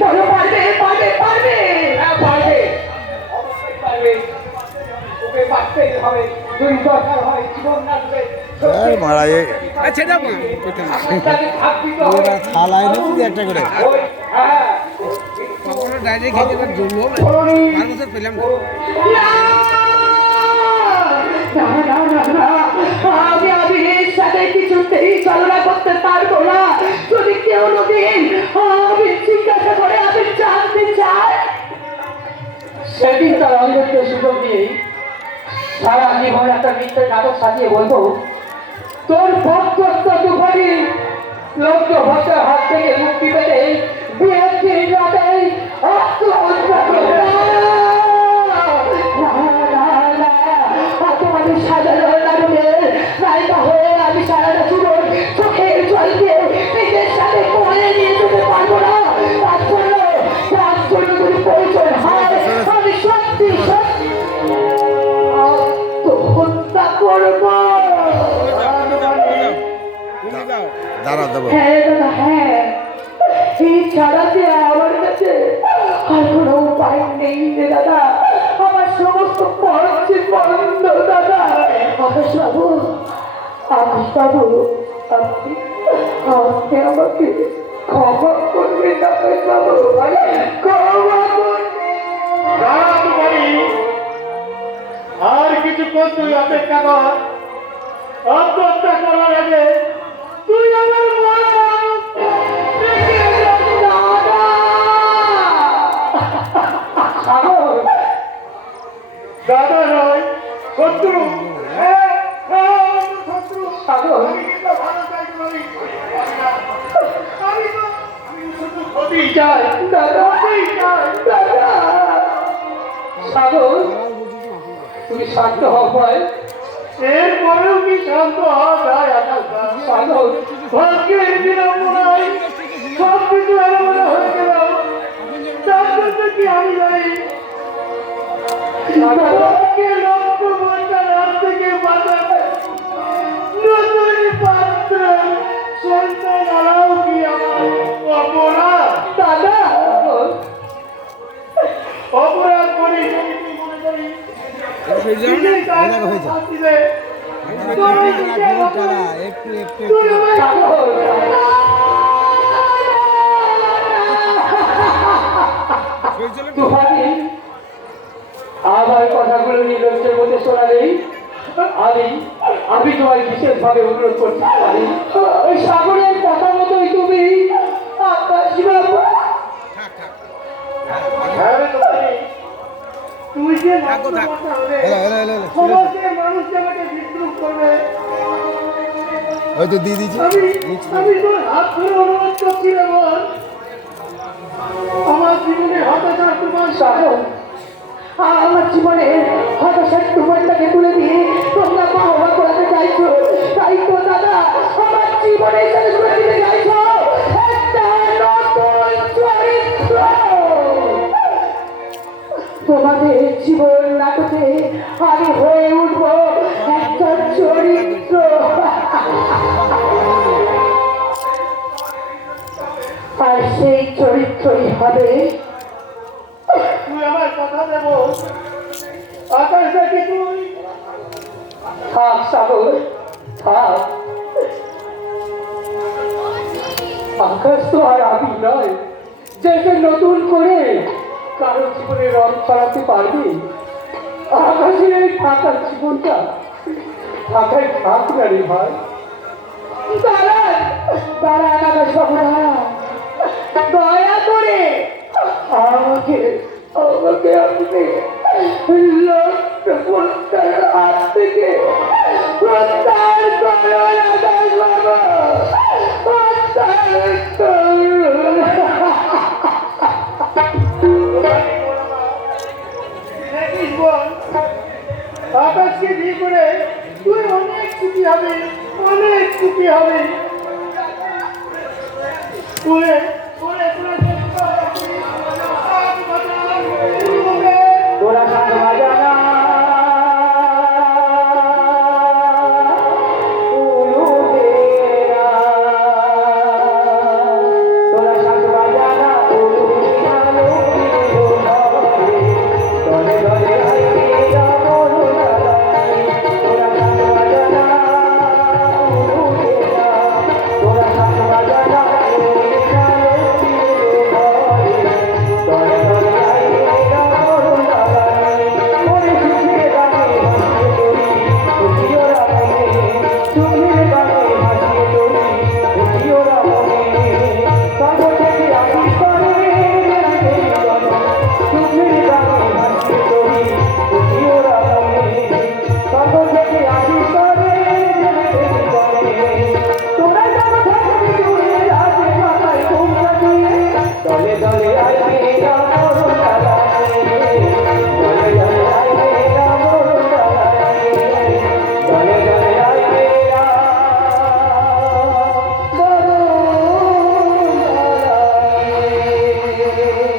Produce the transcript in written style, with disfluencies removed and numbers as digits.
বলো পারবে পারবে পারবে? হ্যাঁ পারবে, অবশ্যই পারবে। ওকে পারতেই হবে। দুই দরকার হয় জীবন রাখবে। আর মারা যায়। আচ্ছা না থালায় নিচ্ছি একটা করে। হ্যাঁ কখনো ডাইরেক্ট খেতে পার জন্য আর বছর পেলাম না। আমি আবিরের সাথে কিছুতেই চলনা করতে পারবো না। যদি কেউ নদীন আমি জিজ্ঞাসা করে আমি জানতে চাই। সেদিন তার অঙ্গকে সুযোগ দিয়েই সারা জীবন একটা মিথ্যে নাটক সাজিয়ে বলবো তোর ভক্ত দুপারি লোক ভাষার হাত থেকে মুক্তি পেতে বিএনপির রাতে আত্মহত্যা করবে। তোমাদের সাধারণ নাটকের নায়িকা হয়ে আমি সারাটা জীবন চোখের জল দিয়ে নিজের সাথে করে নিয়ে যেতে পারবো না। তার জন্য যদি প্রয়োজন হয় আমি সত্যি সত্যি আত্মহত্যা করবো। দাঁড়া দেবো। হ্যাঁ দাদা হ্যাঁ, এই ছাড়াতে আমার কাছে আর কোনো উপায় নেই রে দাদা। আমার সমস্ত পড়ছে বন্ধ দাদা। আকাশবাবু আকাশবাবু আপনি আপনি আমাকে ক্ষমা করবেন আকাশবাবু, ক্ষমা করবেন। আর কিছুক্ষণ তুই অপেক্ষা কর। আত্মহত্যা করার আগে তুই আমার দাদা নয় শত্রু। শত্রু সাগর ক্ষতি চাই দাদা, দাদা সাগর তুমি শান্ত হও ভাই। এরপরেও কি শান্ত হওয়া যায়? সাগর ভাগ্যের বিড়ম্বনায় সব কিছু এলোমেলো হয়ে গেল। তার জন্য কি আমি জানি সাগরকে লক্ষ্যবর্ষার হাত থেকে বাঁচাতে নতুন পাত্র সন্তান আনাও কি আমার অপরাধ? দাদা অপরাধ করি যদি তুই মনে করি একটু একটু আমার কথাগুলো নির্লজ্জের মধ্যে শোনা নেই। আমি আমি তোমার বিশেষ ভাবে অনুরোধ করতে পারি ওই সাগরের কথা মতোই তুমি তুই যে সমাজের মানুষ আমাকে বিদ্রুপ করবে হয়তো দিয়ে দিচ্ছি। আমি তোর হাত ধরে অনুরোধ করছি রে বল। আমার জীবনে হতাশার তোমার সাগর, আমার জীবনে হতাশার তোমারটাকে তুলে দিয়ে তোমরা বাবা করাতে চাইছো, তাই তো দাদা আমার জীবনের সাথে তুলে দিতে চাইছো একটা নতুন চরিত্র। তোমাদের জীবন নাটকে আমি হয়ে উঠবো একটা চরিত্র। আর সেই চরিত্রই হবে তুই আমার কথা দেব আকাশ দেখে তুই থাক সাগর থাক। আকাশ তো আর আমি নয় যে নতুন করে কারো জীবনে রং ছড়াতে পারবি। আকাশের এই ফাঁকা জীবনটা ফাঁকায় থাক না রে ভাই। দাঁড়ান দাঁড়ান আকাশবাবু, দয়া করে আমাকে আমাকে আপনি লক্ষ্যবর্ষার হাত থেকে প্রত্যাহার করুন আকাশবাবু, প্রত্যাহার করুন। আকাশকে বিয়ে করে তুই অনেক সুখী হবে, অনেক সুখী হবে। তোরা শাক বাজানা তোরা শাক বাজানা রে